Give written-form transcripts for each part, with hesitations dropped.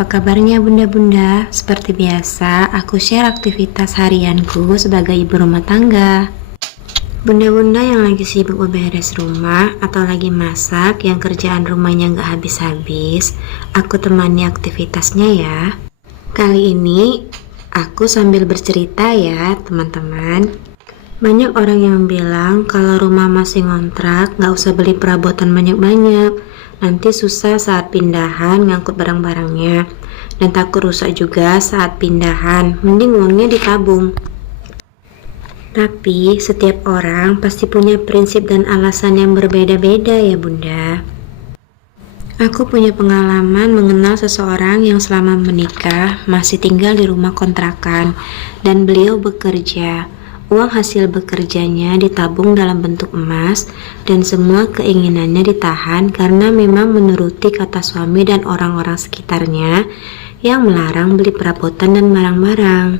apa kabarnya bunda-bunda? Seperti biasa, aku share aktivitas harianku sebagai ibu rumah tangga. Bunda-bunda yang lagi sibuk beberes rumah atau lagi masak yang kerjaan rumahnya nggak habis-habis, aku temani aktivitasnya ya. Kali ini, aku sambil bercerita ya teman-teman. Banyak orang yang bilang kalau rumah masih ngontrak nggak usah beli perabotan banyak-banyak. Nanti susah saat pindahan ngangkut barang-barangnya, dan takut rusak juga saat pindahan, mending uangnya ditabung. Tapi setiap orang pasti punya prinsip dan alasan yang berbeda-beda ya bunda. Aku punya pengalaman mengenal seseorang yang selama menikah masih tinggal di rumah kontrakan, dan beliau bekerja. Uang hasil bekerjanya ditabung dalam bentuk emas, dan semua keinginannya ditahan karena memang menuruti kata suami dan orang-orang sekitarnya yang melarang beli perabotan dan barang-barang.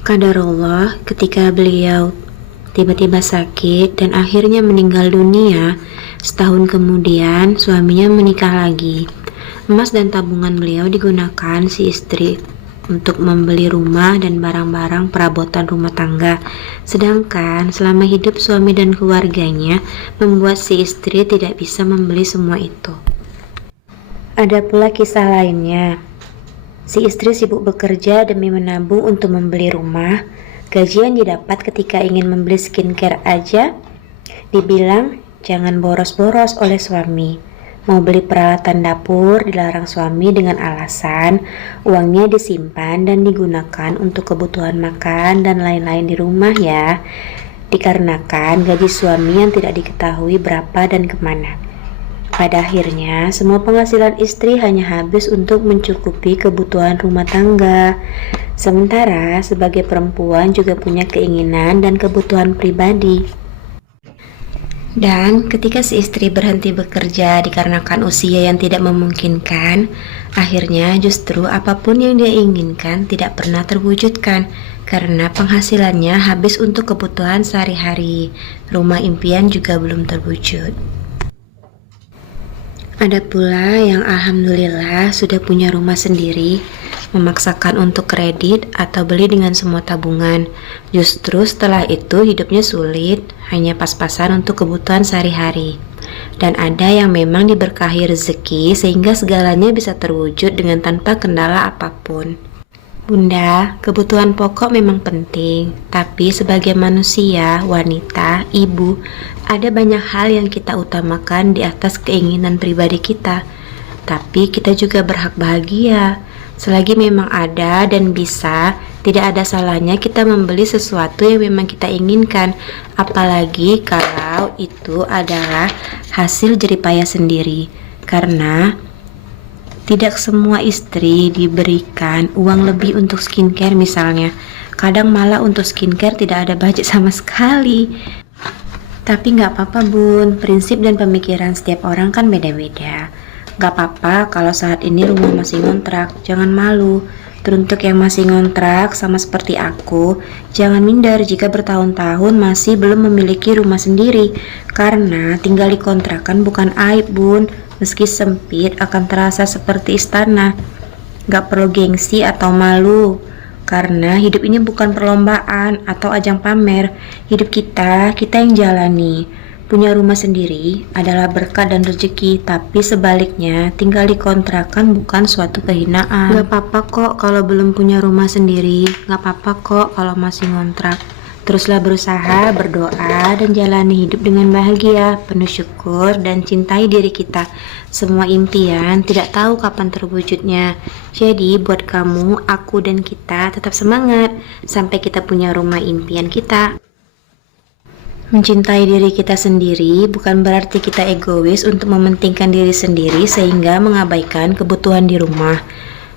Qadarullah, ketika beliau tiba-tiba sakit dan akhirnya meninggal dunia, setahun kemudian suaminya menikah lagi. Emas dan tabungan beliau digunakan si istri untuk membeli rumah dan barang-barang perabotan rumah tangga. Sedangkan selama hidup suami dan keluarganya membuat si istri tidak bisa membeli semua itu. Ada pula kisah lainnya. Si istri sibuk bekerja demi menabung untuk membeli rumah. Gaji yang didapat ketika ingin membeli skincare aja dibilang jangan boros-boros oleh suami. Mau beli peralatan dapur dilarang suami dengan alasan uangnya disimpan dan digunakan untuk kebutuhan makan dan lain-lain di rumah ya. Dikarenakan gaji suami yang tidak diketahui berapa dan kemana. Pada akhirnya semua penghasilan istri hanya habis untuk mencukupi kebutuhan rumah tangga. Sementara sebagai perempuan juga punya keinginan dan kebutuhan pribadi. Dan ketika si istri berhenti bekerja dikarenakan usia yang tidak memungkinkan, akhirnya justru apapun yang dia inginkan tidak pernah terwujudkan karena penghasilannya habis untuk kebutuhan sehari-hari. Rumah impian juga belum terwujud. Ada pula yang alhamdulillah sudah punya rumah sendiri, memaksakan untuk kredit atau beli dengan semua tabungan. Justru setelah itu hidupnya sulit, hanya pas-pasan untuk kebutuhan sehari-hari. Dan ada yang memang diberkahi rezeki sehingga segalanya bisa terwujud dengan tanpa kendala apapun. Bunda, kebutuhan pokok memang penting, tapi sebagai manusia, wanita, ibu, ada banyak hal yang kita utamakan di atas keinginan pribadi kita. Tapi kita juga berhak bahagia. Selagi memang ada dan bisa, tidak ada salahnya kita membeli sesuatu yang memang kita inginkan, apalagi kalau itu adalah hasil jeripaya sendiri. Karena tidak semua istri diberikan uang lebih untuk skincare misalnya. Kadang malah untuk skincare tidak ada budget sama sekali. Tapi nggak apa-apa bun, prinsip dan pemikiran setiap orang kan beda-beda. Nggak apa-apa kalau saat ini rumah masih ngontrak, jangan malu. Teruntuk yang masih ngontrak sama seperti aku, jangan minder jika bertahun-tahun masih belum memiliki rumah sendiri. Karena tinggal di kontrakan bukan aib bun, meski sempit akan terasa seperti istana. Nggak perlu gengsi atau malu. Karena hidup ini bukan perlombaan atau ajang pamer. Hidup kita yang jalani. Punya rumah sendiri adalah berkat dan rezeki, tapi sebaliknya tinggal di kontrakan bukan suatu kehinaan. Gak apa-apa kok kalau belum punya rumah sendiri, gak apa-apa kok kalau masih ngontrak. Teruslah berusaha, berdoa, dan jalani hidup dengan bahagia, penuh syukur, dan cintai diri kita. Semua impian tidak tahu kapan terwujudnya. Jadi buat kamu, aku, dan kita tetap semangat sampai kita punya rumah impian kita. Mencintai diri kita sendiri bukan berarti kita egois untuk mementingkan diri sendiri sehingga mengabaikan kebutuhan di rumah.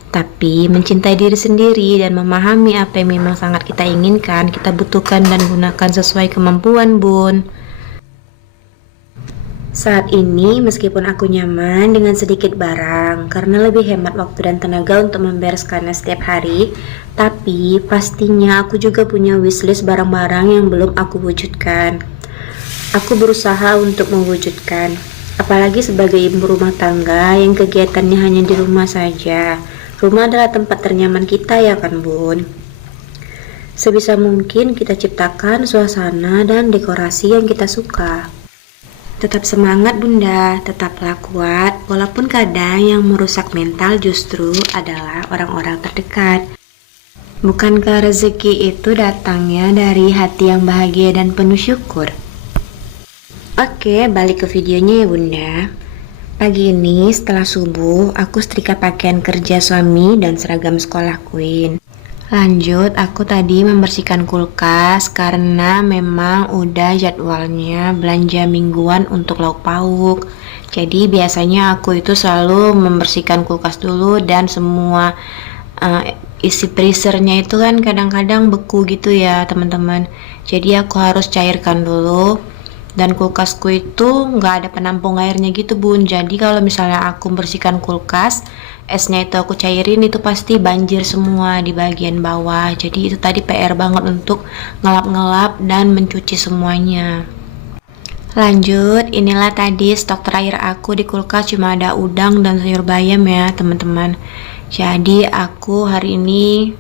Tapi mencintai diri sendiri dan memahami apa yang memang sangat kita inginkan, kita butuhkan dan gunakan sesuai kemampuan bun. Saat ini meskipun aku nyaman dengan sedikit barang karena lebih hemat waktu dan tenaga untuk membereskannya setiap hari, tapi pastinya aku juga punya wishlist barang-barang yang belum aku wujudkan. Aku berusaha untuk mewujudkan, apalagi sebagai ibu rumah tangga yang kegiatannya hanya di rumah saja. Rumah adalah tempat ternyaman kita ya kan bun. Sebisa mungkin kita ciptakan suasana dan dekorasi yang kita suka. Tetap semangat bunda, tetaplah kuat, walaupun kadang yang merusak mental justru adalah orang-orang terdekat. Bukankah rezeki itu datangnya dari hati yang bahagia dan penuh syukur? Oke, balik ke videonya ya bunda. Pagi ini setelah subuh, aku setrika pakaian kerja suami dan seragam sekolah Queen. Lanjut, aku tadi membersihkan kulkas karena memang udah jadwalnya belanja mingguan untuk lauk pauk. Jadi biasanya aku itu selalu membersihkan kulkas dulu dan semua isi freezernya itu kan kadang-kadang beku gitu ya teman-teman. Jadi aku harus cairkan dulu. Dan kulkasku itu nggak ada penampung airnya gitu bun. Jadi kalau misalnya aku bersihkan kulkas, esnya itu aku cairin, itu pasti banjir semua di bagian bawah. Jadi itu tadi PR banget untuk ngelap-ngelap dan mencuci semuanya. Lanjut, inilah tadi stok terakhir aku di kulkas, cuma ada udang dan sayur bayam ya teman-teman. Jadi aku hari ini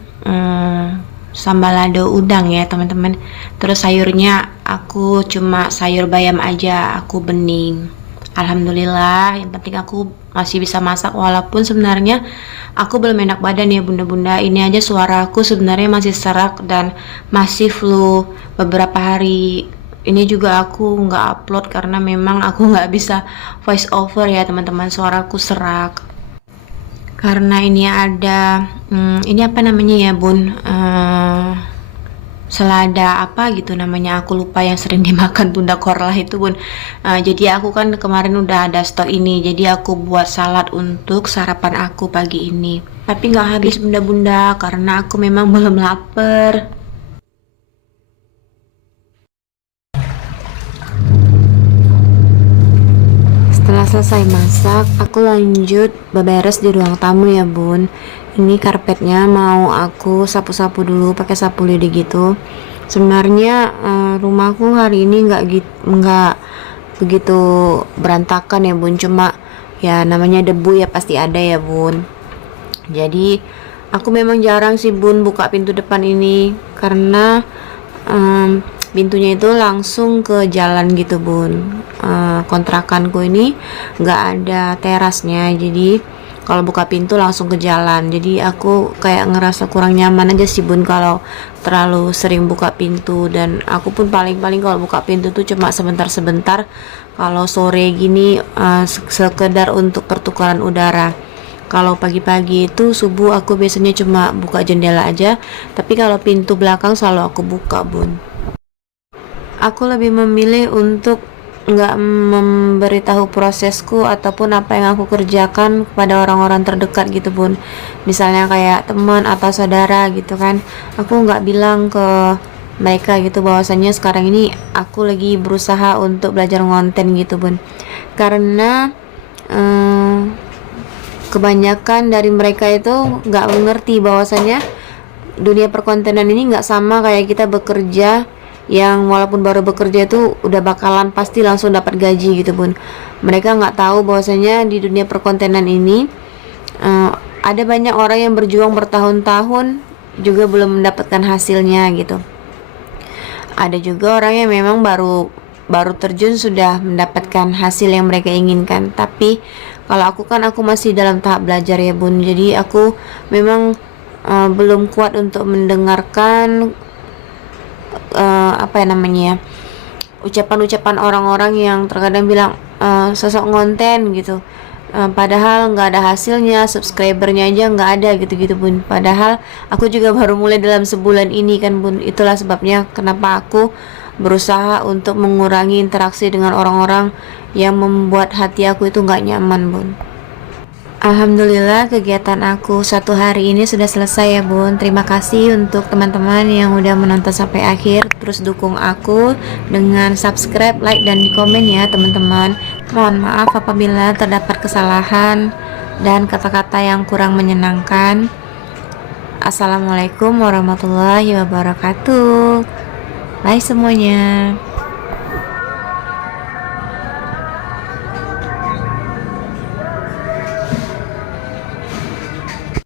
sambal lado udang ya teman-teman. Terus sayurnya aku cuma sayur bayam aja, aku bening. Alhamdulillah, yang penting aku masih bisa masak walaupun sebenarnya aku belum enak badan ya bunda-bunda. Ini aja suara aku sebenarnya masih serak dan masih flu beberapa hari. Ini juga aku nggak upload karena memang aku nggak bisa voice over ya teman-teman, suaraku serak. Karena ini ada ini apa namanya ya bun, selada apa gitu namanya, aku lupa, yang sering dimakan Bunda Korlah itu bun. Jadi aku kan kemarin udah ada stok ini, jadi aku buat salad untuk sarapan aku pagi ini. Tapi nggak habis bunda-bunda karena aku memang belum lapar. Setelah selesai masak, aku lanjut beberes di ruang tamu ya bun. Ini karpetnya mau aku sapu-sapu dulu pakai sapu lidi gitu. Sebenarnya rumahku hari ini nggak begitu berantakan ya bun. Cuma ya namanya debu ya pasti ada ya bun. Jadi aku memang jarang sih bun buka pintu depan ini karena pintunya itu langsung ke jalan gitu bun. Kontrakanku ini nggak ada terasnya, jadi kalau buka pintu langsung ke jalan. Jadi aku kayak ngerasa kurang nyaman aja sih bun kalau terlalu sering buka pintu. Dan aku pun paling-paling kalau buka pintu tuh cuma sebentar-sebentar, kalau sore gini sekedar untuk pertukaran udara. Kalau pagi-pagi itu subuh aku biasanya cuma buka jendela aja, tapi kalau pintu belakang selalu aku buka bun. Aku lebih memilih untuk nggak memberitahu prosesku ataupun apa yang aku kerjakan kepada orang-orang terdekat gitu bun. Misalnya kayak teman atau saudara gitu kan, aku nggak bilang ke mereka gitu bahwasannya sekarang ini aku lagi berusaha untuk belajar ngonten gitu bun. Karena kebanyakan dari mereka itu nggak mengerti bahwasannya dunia perkontenan ini nggak sama kayak kita bekerja, yang walaupun baru bekerja itu udah bakalan pasti langsung dapat gaji gitu bun. Mereka nggak tahu bahwasanya di dunia perkontenan ini ada banyak orang yang berjuang bertahun-tahun juga belum mendapatkan hasilnya gitu. Ada juga orang yang memang baru terjun sudah mendapatkan hasil yang mereka inginkan. Tapi kalau aku kan aku masih dalam tahap belajar ya bun. Jadi aku memang belum kuat untuk mendengarkan apa ya namanya ya, ucapan-ucapan orang-orang yang terkadang bilang sosok ngonten gitu, padahal nggak ada hasilnya, subscribernya aja nggak ada gitu-gitu bun. Padahal aku juga baru mulai dalam sebulan ini kan bun. Itulah sebabnya kenapa aku berusaha untuk mengurangi interaksi dengan orang-orang yang membuat hati aku itu nggak nyaman bun. Alhamdulillah kegiatan aku satu hari ini sudah selesai ya bun. Terima kasih untuk teman-teman yang udah menonton sampai akhir. Terus dukung aku dengan subscribe, like, dan di komen ya teman-teman. Mohon maaf apabila terdapat kesalahan dan kata-kata yang kurang menyenangkan. Assalamualaikum warahmatullahi wabarakatuh. Bye semuanya.